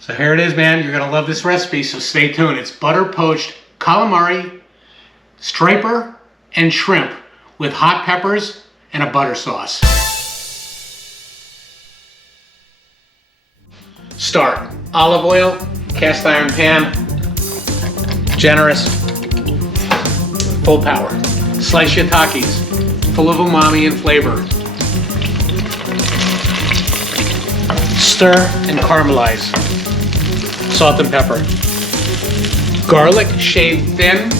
So here it is, man. You're gonna love this recipe, so stay tuned. It's butter poached calamari, striper, and shrimp with hot peppers and a butter sauce. Start. Olive oil, cast iron pan, generous, full power. Sliced shiitakes, full of umami and flavor. Stir and caramelize. Salt and pepper. Garlic shaved thin,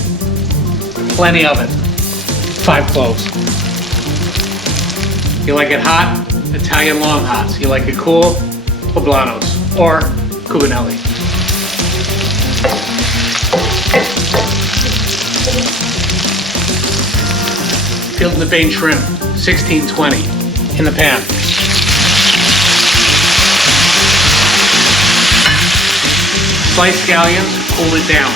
plenty of it. 5 cloves. You like it hot? Italian long hots. You like it cool? Poblanos or Cubanelli. Peeled and veined shrimp, 1620 in the pan. Sliced scallions, cool it down.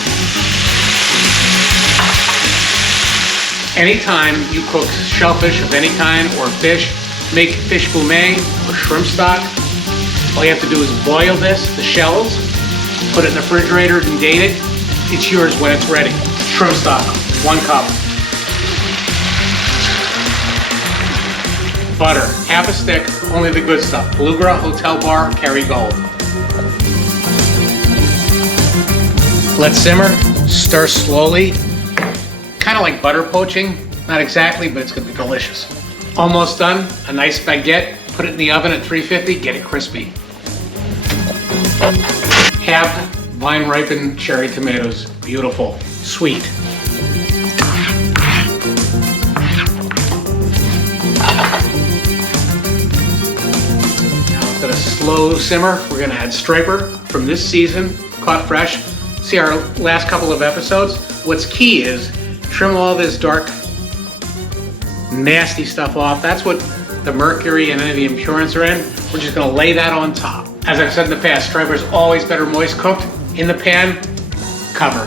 Anytime you cook shellfish of any kind or fish, make fish fumet or shrimp stock, all you have to do is boil this, the shells, put it in the refrigerator and date it. It's yours when it's ready. Shrimp stock, 1 cup. Butter, half a stick, only the good stuff. Beluga, Hotel Bar, Kerrygold. Let simmer, stir slowly. Kind of like butter poaching, not exactly, but it's gonna be delicious. Almost done, a nice baguette, put it in the oven at 350, get it crispy. Halved vine ripened cherry tomatoes, beautiful, sweet. Now at a slow simmer, we're gonna add striper from this season, caught fresh. See our last couple of episodes? What's key is trim all this dark, nasty stuff off. That's what the mercury and any of the impurities are in. We're just gonna lay that on top. As I've said in the past, striper is always better moist cooked. In the pan, cover.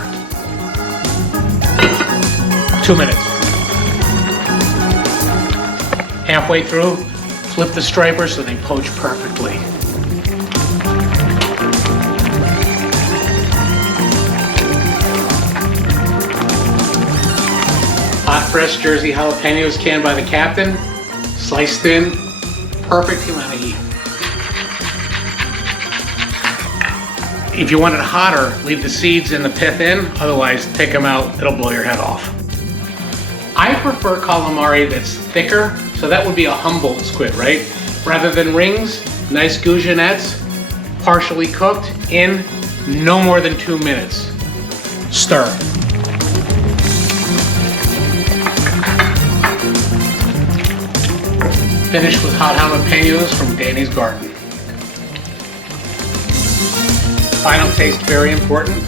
2 minutes. Halfway through, flip the striper so they poach perfectly. Hot, fresh Jersey jalapenos canned by the captain, sliced thin, perfect amount of heat. If you want it hotter, leave the seeds and the pith in, otherwise take them out, it'll blow your head off. I prefer calamari that's thicker, so that would be a Humboldt squid, right? Rather than rings, nice goujonettes, partially cooked in no more than 2 minutes. Stir. Finish with hot jalapenos from Danny's garden. Final taste, very important.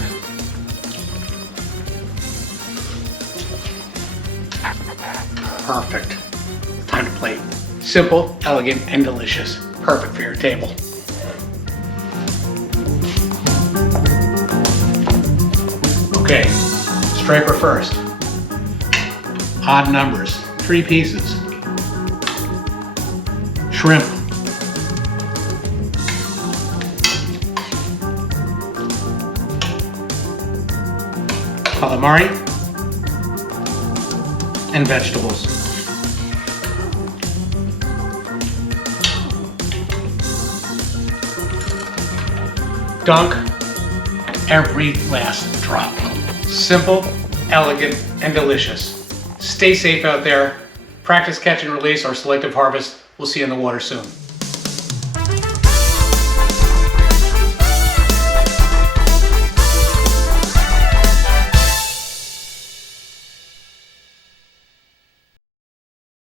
Perfect. Time to plate. Simple, elegant, and delicious. Perfect for your table. Okay, striper first. Odd numbers, 3 pieces. Shrimp. Calamari. And vegetables. Dunk every last drop. Simple, elegant, and delicious. Stay safe out there. Practice catch and release or selective harvest. We'll see you in the water soon.